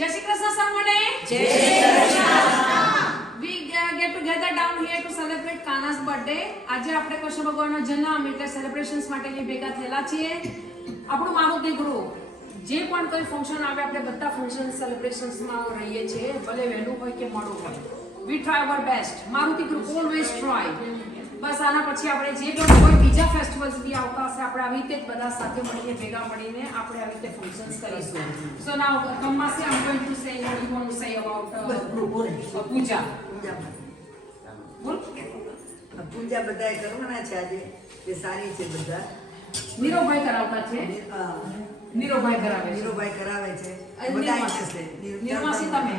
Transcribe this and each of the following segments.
જય શ્રી કૃષ્ણ સર્વને. જય Shri Krishna. We get together down here to celebrate Kana's birthday. આજે આપણે કૃષ્ણ ભગવાનનો જન્મ એટલે સેલિબ્રેશન્સ માટે અહીં ભેગા થયેલા છીએ. આપણું મારુતિ ગ્રુપ જે પણ કોઈ ફંક્શન આવે આપણે બધા ફંક્શન સેલિબ્રેશન્સમાં રહીએ છીએ, ભલે વહેલું હોય કે મોડું હોય. We try our best. Maruti group always try. બસ આના પછી આપણે જે પણ કોઈ બીજા ફેસ્ટિવલ્સ બી આવતા હશે આપણે આવી રીતે બધા સાથે મળીને ભેગા મળીને આપણે આવી રીતે ફંક્શન્સ કરીશું. So now Kamasi, I'm going to say what you want to say about પૂજા. બોલ. પૂજા બધાએ કરવાના છે આજે, તે સારી છે બધા. નીરોભાઈ કરાવતા છે. નીરોભાઈ કરાવે છે. બધા છે. નિર્માસી તમે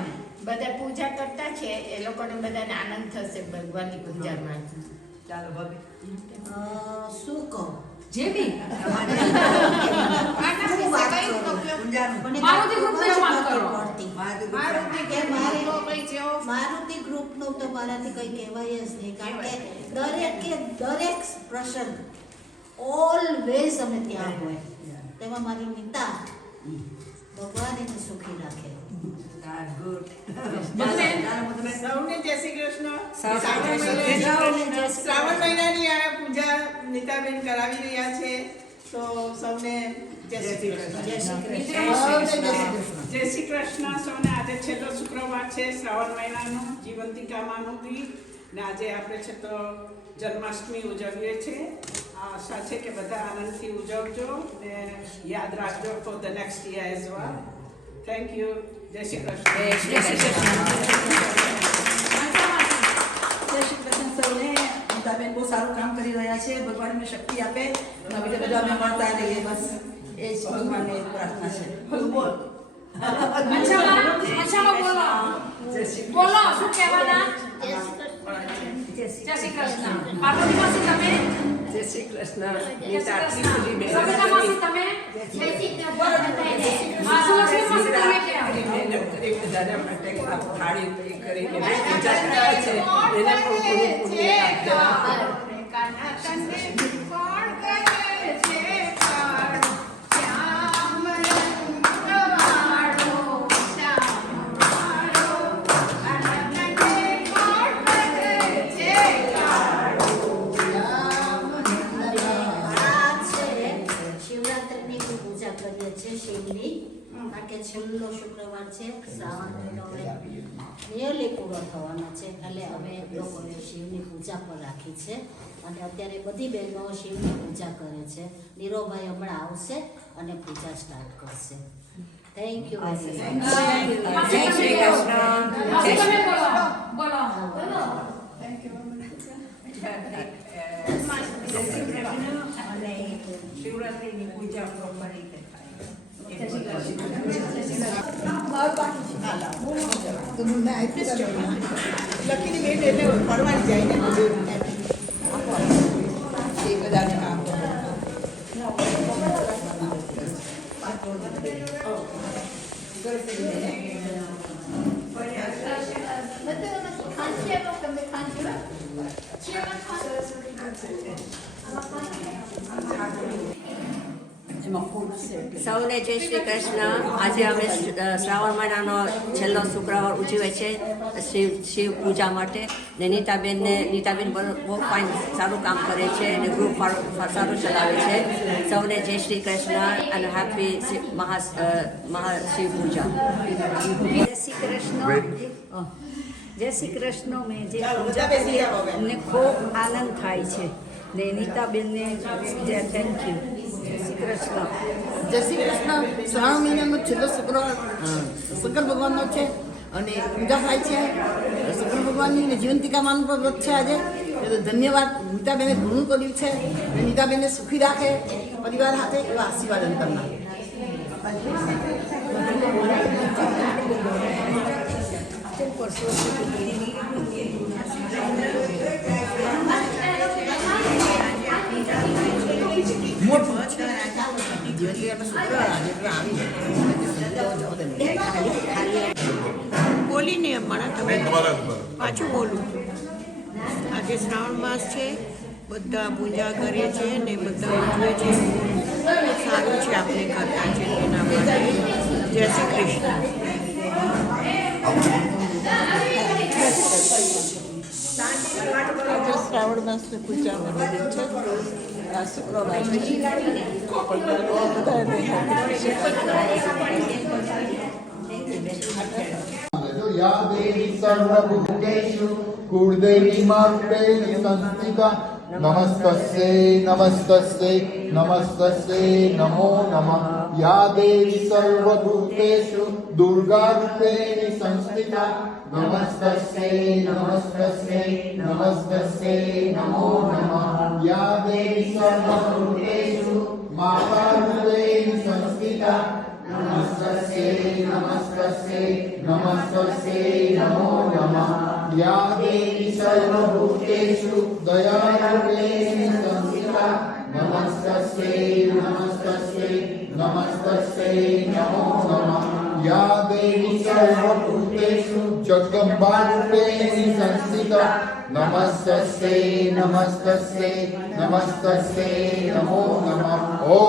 બધા પૂજા કરતા છે, એ લોકોને બધાને આનંદ થશે ભગવાનની પૂજામાં. ચાલો ભાભી. શું કહું જે બી મારુતિ ગ્રુપનું તો મારાથી કંઈ કહેવાય જ નહીં, કારણ કે દરેક પ્રસંગ ઓલવેઝ અમે ત્યાં હોય. તેમાં મારી નીતા ભગવાન એને સુખી રાખે. સૌને જય શ્રી કૃષ્ણ. શ્રાવણ શ્રાવણ મહિનાની આ પૂજા નીતાબેન કરાવી રહ્યા છે, તો સૌને જય શ્રી કૃષ્ણ. જય શ્રી કૃષ્ણ. સૌને આજે છેલ્લો શુક્રવાર છે શ્રાવણ મહિનાનો, જીવંતિકામાનું બી, ને આજે આપણે છે તો જન્માષ્ટમી ઉજવીએ છીએ. આશા છે કે બધા આનંદથી ઉજવજો ને યાદ રાખજો for the next year as well. Thank you. જય શ્રી કૃષ્ણ. જય શ્રી કૃષ્ણ સૌને. નીતાબેન બહુ સારું કામ કરી રહ્યા છે. ભગવાન એમને શક્તિ આપે, નવી બધા અમે મળતા રહીએ. બસ એ જ ભગવાનની પ્રાર્થના છે. બોલ. બોલો શું કહેવાના? જય શ્રી કૃષ્ણ. પાર્વતી માસી તમે? જય શ્રી કૃષ્ણ. સવિતા માસી તમે? માસુલક્ષ્મી માસી તમે ક્યાં? છેલ્લો શુક્રવાર છે, શ્રાવણ મહિનો નિયરલી પૂરો થવાનો છે, એટલે અમે લોકોએ શિવની પૂજા પર રાખી છે. અને અત્યારે બધી બહેનો શિવની પૂજા કરે છે. નીરોભાઈ હમણાં આવશે અને પૂજા સ્ટાર્ટ કરશે. Thank you very much. જય શ્રી કૃષ્ણ. માસી તમે બોલો. અને શિવરાત્રિની પૂજા પ્રોપર રીતે લખીને બેન એટલે ફરવાની જાય ને એ બધાને કામ સૌને જય શ્રી કૃષ્ણ. આજે અમે શ્રાવણ મહિનાનો છેલ્લો શુક્રવાર ઉજવે છે શિવ પૂજા માટે. ને નીતાબેન બહુ ફાઇન સારું કામ કરે છે અને ગ્રુપ સારું ચલાવે છે. સૌને જય શ્રી કૃષ્ણ અને હેપી મહાશિવ પૂજા. જય શ્રી કૃષ્ણ. જય શ્રી કૃષ્ણ. મેં જે પૂજા કરી અમને ખૂબ આનંદ થાય છે. ને નીતાબેનને થેન્ક યુ. જય શ્રી કૃષ્ણ. જય શ્રી કૃષ્ણ. શ્રાવણ મહિનાનો છેલ્લો શુક્રવાર શંકર ભગવાનનો છે અને પૂજા થાય છે શંકર ભગવાનની ને જીવંતિકા માનું પણ વ્રત છે આજે. ધન્યવાદ. નીતાબેને ઘણું કર્યું છે. નીતાબેનને સુખી રાખે, પરિવાર સાથે એવા આશીર્વાદ અંતરના. બોલીને અમારા તમે પાછું બોલું. આજે શ્રાવણ માસ છે, બધા પૂજા કરે છે ને બધા ઉજવે છે. સારું છે આપણે કરતા છે એના માટે. જય શ્રી કૃષ્ણ. આજે શ્રાવણ માસની પૂજાનો દિવસ છે. આ શુક્રવાર છે. બધાને या देवी सर्वभूतेषु कुलदेवी मारूपेण संस्थिता नमस्तस्यै नमस्तस्यै नमस्तस्यै नमो नमः या देवी सर्वभूतेषु दुर्गारूपेण संस्थिता नमस्तस्यै नमस्तस्यै नमस्तस्यै नमो नमः या देवी सर्वभूतेषु मातारूपेण संस्थिता नमस्तस्यै नमस्तस्यै नमस्तस्यै नमो नमः या देवी सर्वभूतेषु दयारूपेण संस्थिता नमस्तस्यै नमस्तस्यै नमस्तस्यै नमो नमः या देवी सर्वभूतेषु जगदम्बारूपेण संस्थिता नमस्तस्यै नमस्तस्यै नमस्तस्यै नमो नमः ॐ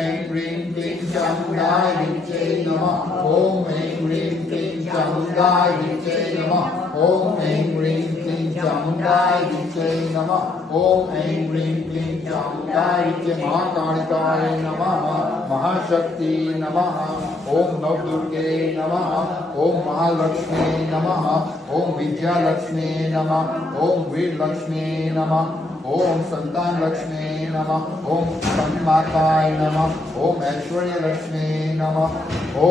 ऐं ह्रीं क्लीं चामुण्डाय विद्महे नमः ॐ ऐं ह्रीं क्लीं चामुण्डाय विद्महे नमः ॐ ऐं ह्रीं क्लीं चामुण्डाय विद्महे नमः ॐ ऐं ह्रीं क्लीं चामुण्डाय विद्महे महाकालिकाय नमः महाशक्ति नमः ॐ नवदुर्गे नमः ॐ महालक्ष्मी नमः ॐ विद्यालक्ष्मी नमः ॐ वीरलक्ष्मी नमः ॐ संतान लक्ष्मी नमः ॐ संमाताय नमः ॐ ऐश्वर्यलक्ष्मी नमः ॐ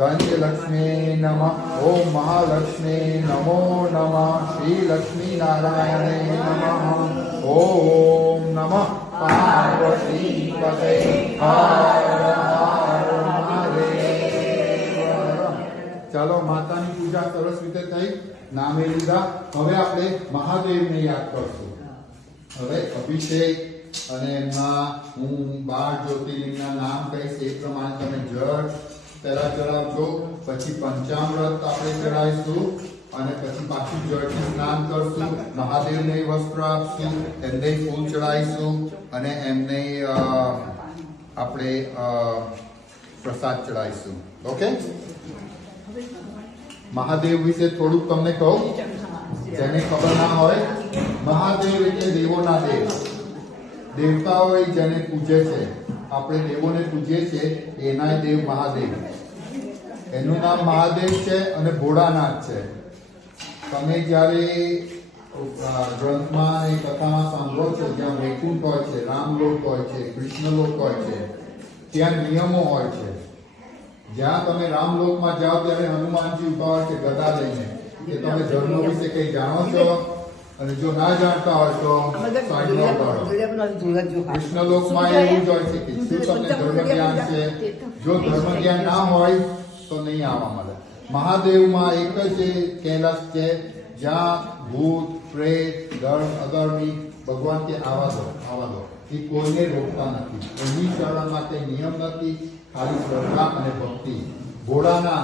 धन्यलक्ष्मी नमः ॐ महालक्ष्मी नमो नमः श्री लक्ष्मी नारायणे नमः ॐ नमः पार्वती पते हर हर महादेव। चलो मातानी पूजा सरस रीते थई नामे लीधा हवे आपणे महादेवने याद करशुं। હવે અભિષેક અને એમના હું 12 જ્યોતિર્લિંગના નામ કહીશ એ પ્રમાણે તમે જળ પહેલા ચડાવજો, પછી પંચામૃત આપણે ચડાવીશું અને પછી પાછું જળથી સ્નાન કરશું, મહાદેવને વસ્ત્ર આપશું, એમને ફૂલ ચડાવીશું અને એમને આપણે પ્રસાદ ચડાવીશું. ઓકે, મહાદેવ વિશે થોડુંક તમને કહું જેને ખબર ના હોય. મહાદેવ એટલે દેવોના દેવ, દેવતાઓ જેને પૂજે છે, આપણે દેવોને પૂજીએ છીએ એના દેવ મહાદેવ. એનું નામ મહાદેવ છે અને ભોળાનાથ છે. તમે જ્યારે ગ્રંથમાં એ કથામાં સાંભળો છો જ્યાં વૈકુંઠ હોય છે, રામલોક હોય છે, કૃષ્ણલોક હોય છે, ત્યાં નિયમો હોય છે. જ્યાં તમે રામલોકમાં જાઓ ત્યારે હનુમાનજી ઉભા હોય છે ગદા લઈને કે તમે ધર્મ વિશે કઈ જાણો છો, અને જો ના જાણતા હોય તો સાઈડ ન કરો. કૃષ્ણલોકમાં એવું જ હોય છે કે શું તમને ધર્મ જ્ઞાન છે, જો ધર્મ જ્ઞાન ના હોય તો નહીં આવવા મળે. મહાદેવમાં એક જ કૈલાસ છે જ્યાં ભૂત પ્રેત ધર્મ અધર્મી ભગવાન કે આવા દો એ કોઈને રોકતા નથી. એની શરણમાં કઈ નિયમ નથી, ખાલી શ્રદ્ધા અને ભક્તિ. ભોળાના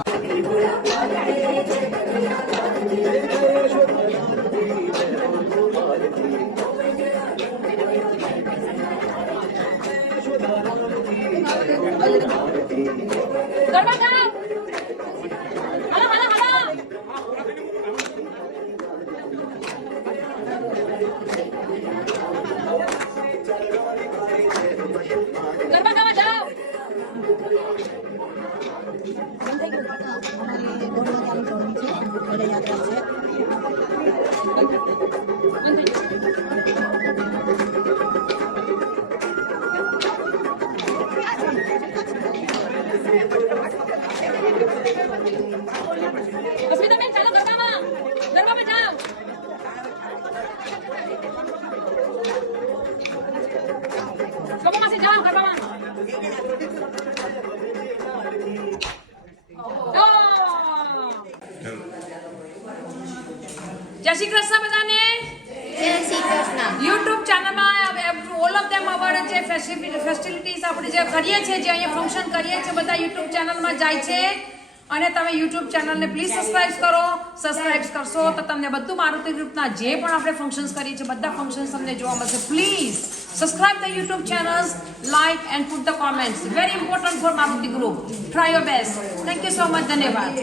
જય શ્રી કૃષ્ણ બધાને. જય શ્રી કૃષ્ણ. યુટ્યુબ ચેનલમાં ઓલ ઓફ ધેમ અવર જે ફેસિલિટીઝ આપણે જે કરીએ છીએ, જે અહીંયા ફંક્શન કરીએ છીએ, બધા યુટ્યુબ ચેનલમાં જાય છે. અને તમે યુટ્યુબ ચેનલને પ્લીઝ સબસ્ક્રાઇબ કરો. સબસ્ક્રાઇબ કરશો તો તમને બધું મારુતિ ગ્રુપના જે પણ આપણે ફંક્શન્સ કરીએ છીએ બધા ફંક્શન્સ તમને જોવા મળશે. Please subscribe the YouTube channels, like and put the comments. Very important for Maruti group. Try your best. Thank you so much. ધન્યવાદ.